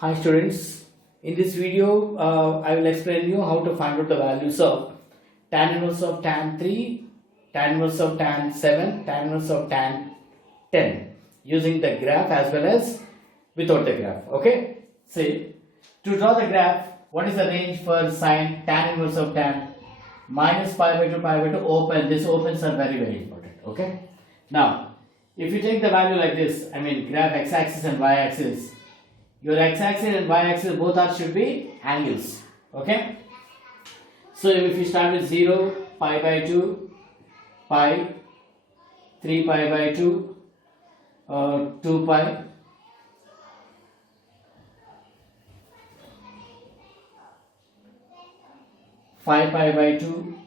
Hi students, in this video I will explain you how to find out the values of tan inverse of tan 3, tan inverse of tan 7, tan inverse of tan 10 using the graph as well as without the graph. Okay, see, to draw the graph, what is the range for sine tan inverse of tan? Minus pi by 2 pi by 2 open. These opens are very important. Okay, now if you take the value like this, I mean graph x-axis and y-axis, your x-axis and y-axis both are should be angles. Okay, so if you start with 0, pi by 2, pi, 3 pi by 2, 2 pi, 5 pi by 2,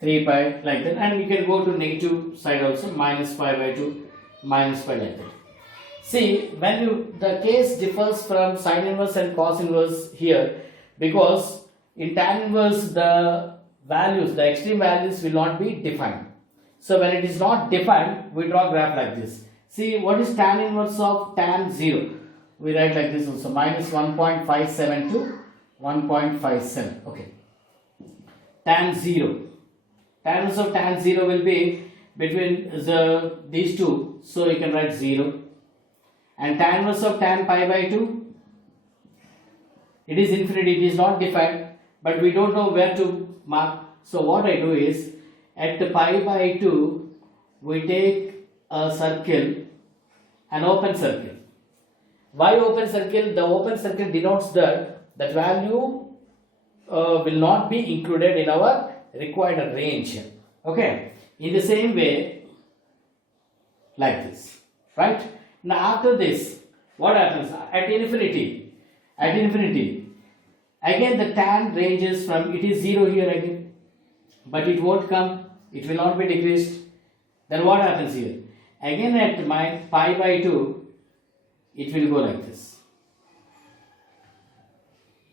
3 pi, like that, and we can go to negative side also, minus pi by 2, minus pi, like that. See, when the case differs from sine inverse and cos inverse here, because in tan inverse the values, the extreme values will not be defined. So when it is not defined, we draw graph like this. See, what is tan inverse of tan 0? We write like this also, minus 1.57 to 1.57. Okay. Tan 0. Tan inverse of tan 0 will be between these two. So you can write 0. And tan inverse of tan pi by 2, it is infinity, it is not defined, but we don't know where to mark. So what I do is, at pi by 2, we take a circle, an open circle. Why open circle? The open circle denotes that value will not be included in our required range. Okay, in the same way, like this, right? Now after this, what happens? At infinity, again the tan ranges from, it is 0 here again, but it won't come, it will not be decreased. Then what happens here? Again at my pi by 2, it will go like this.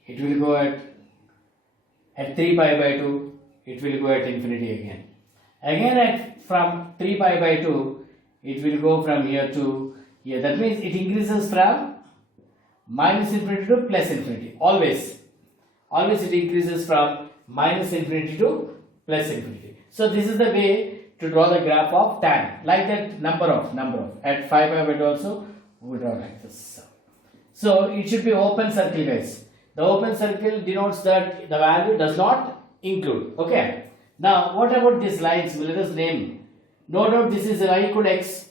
It will go at 3 pi by 2, it will go at infinity again. Again from 3 pi by 2, it will go from here to here. That means it increases from minus infinity to plus infinity. Always it increases from minus infinity to plus infinity. So this is the way to draw the graph of tan. Like that, number of. At 5 pi by 2 also, we draw like this. So it should be open circle, guys. The open circle denotes that the value does not include. Okay. Now what about these lines? Let us name. No doubt this is y equal to x,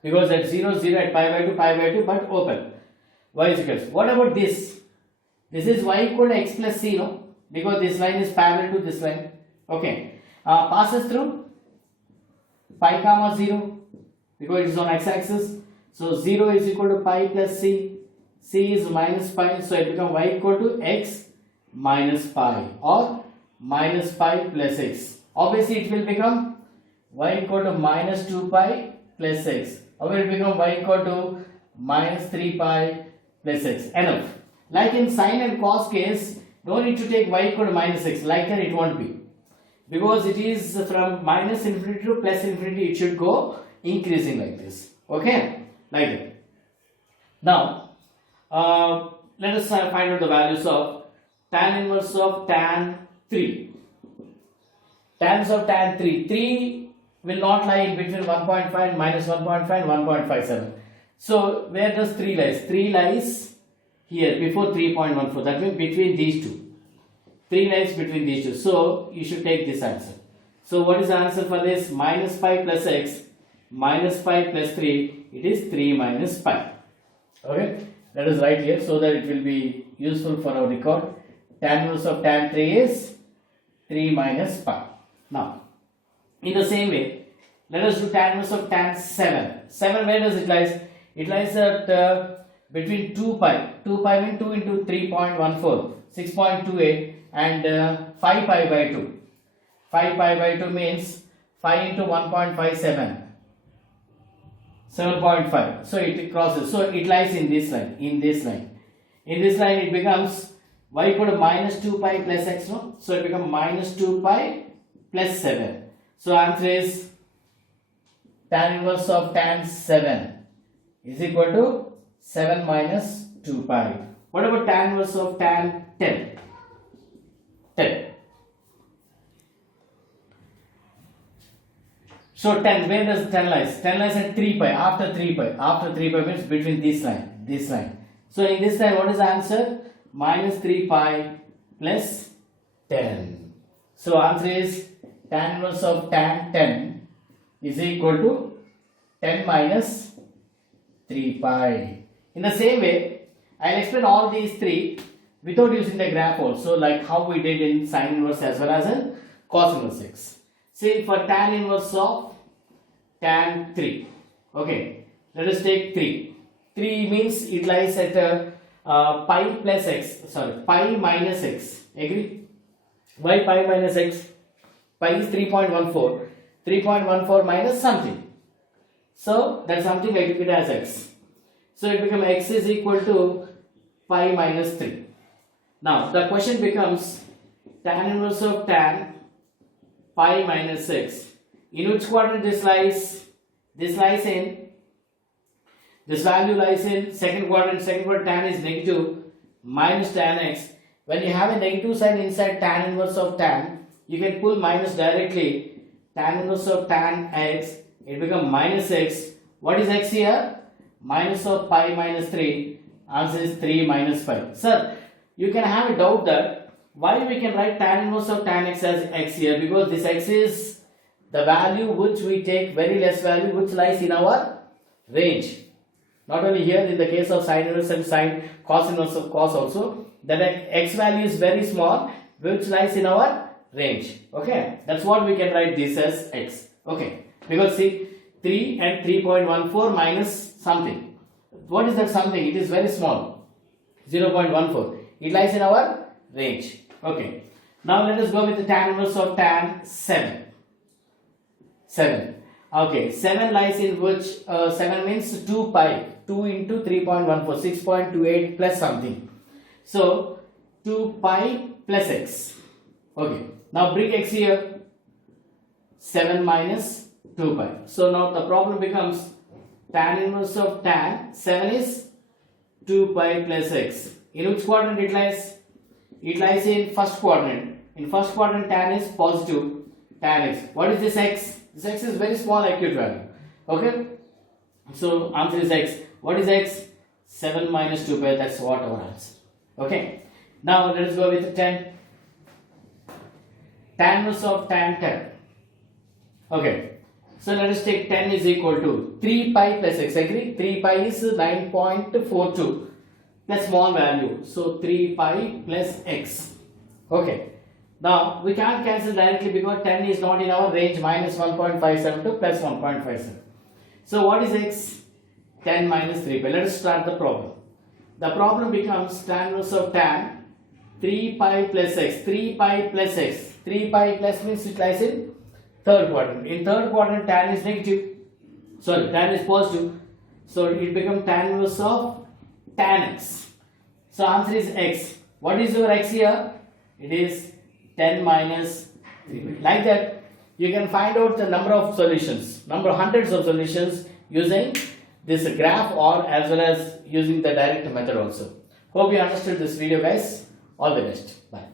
because at 0, 0, at pi by 2, but open. Y is equal to. What about this? This is y equal to x plus c, no? Because this line is parallel to this line. Okay. Passes through pi comma 0, because it is on x-axis. So 0 is equal to pi plus c. C is minus pi. So it becomes y equal to x minus pi, or minus pi plus x. Obviously it will become y equal to minus 2 pi plus x. Or will become y equal to minus 3 pi plus x. Enough. Like in sine and cos case, don't need to take y equal to minus x. Like that it won't be. Because it is from minus infinity to plus infinity, it should go increasing like this. Okay? Like that. Now, let us find out the values of tan inverse of tan 3. Tan inverse of tan 3. 3 will not lie in between 1.5 and minus 1.5 and 1.57. So where does 3 lies? 3 lies here before 3.14. That means between these two. 3 lies between these two. So you should take this answer. So what is the answer for this? Minus pi plus x minus pi plus 3. It is 3 minus pi. Okay. Let us write here so that it will be useful for our record. Tan inverse of tan 3 is 3 minus pi. Now, in the same way, let us do tan inverse of tan 7. 7, where does it lies? It lies at between 2 pi. 2 pi means 2 into 3.14, 6.28, and 5 pi by 2. 5 pi by 2 means 5 into 1.57, 7.5. So it crosses. So it lies in this line. In this line it becomes y equal to minus 2 pi plus x, no? So it becomes minus 2 pi plus 7. So answer is tan inverse of tan 7 is equal to 7 minus 2. 2 pi. What about tan inverse of tan 10? 10. So 10, where does 10 lies? 10 lies at 3 pi, after 3 pi. After 3 pi means between this line. So in this line, what is the answer? Minus 3 pi plus 10. So answer is tan inverse of tan 10 is equal to 10 minus 3 pi. In the same way, I will explain all these three without using the graph also, like how we did in sin inverse as well as in cos inverse x. See, for tan inverse of tan 3. Okay, let us take 3. 3 means it lies at pi plus x, pi minus x. Agree? Why pi minus x? Pi is 3.14. 3.14 minus something. So that something I took it as x. So it becomes x is equal to pi minus 3. Now the question becomes tan inverse of tan pi minus 6. In which quadrant this lies? This lies in, this value lies in second quadrant. Second quadrant tan is negative minus tan x. When you have a negative sign inside tan inverse of tan, you can pull minus directly. Tan inverse of tan x, it becomes minus x. What is x here? Minus of pi minus 3. Answer is 3 minus pi. Sir, you can have a doubt that why we can write tan inverse of tan x as x here, because this x is the value which we take, very less value, which lies in our range. Not only here, in the case of sin inverse and sin cos inverse of cos also, that x value is very small, which lies in our range. Okay, that's what we can write this as x. Okay, because see, 3 and 3.14 minus something. What is that something? It is very small, 0.14. It lies in our range. Okay, now let us go with the tan inverse of tan 7. 7. Okay, 7 lies in which 7 means 2 pi. 2 into 3.14, 6.28 plus something. So 2 pi plus x. Okay, now bring x here. 7 minus 2 pi. So now the problem becomes tan inverse of tan 7 is 2 pi plus x. In which quadrant it lies? It lies in first quadrant. In first quadrant tan is positive, tan x. What is this x? This x is very small acute value. Okay, so answer is x. What is x? 7 minus 2 pi. That's what our answer. Okay, now let us go with 10. Tan inverse of tan 10. Okay, so let us take 10 is equal to 3 pi plus x. Agree? 3 pi is 9.42. That's small value. So 3 pi plus x. Okay. Now we can't cancel directly because 10 is not in our range, minus 1.57 to plus 1.57. So what is x? 10 minus 3 pi. Let us start the problem. The problem becomes tan inverse of tan 3 pi plus x. 3 pi plus x. 3 pi plus means it lies in third quadrant. In third quadrant tan is negative. Sorry, tan is positive. So it becomes tan inverse of tan x. So answer is x. What is your x here? It is 10 minus 3. Like that, you can find out the number of solutions, hundreds of solutions using this graph or as well as using the direct method also. Hope you understood this video, guys. All the best. Bye.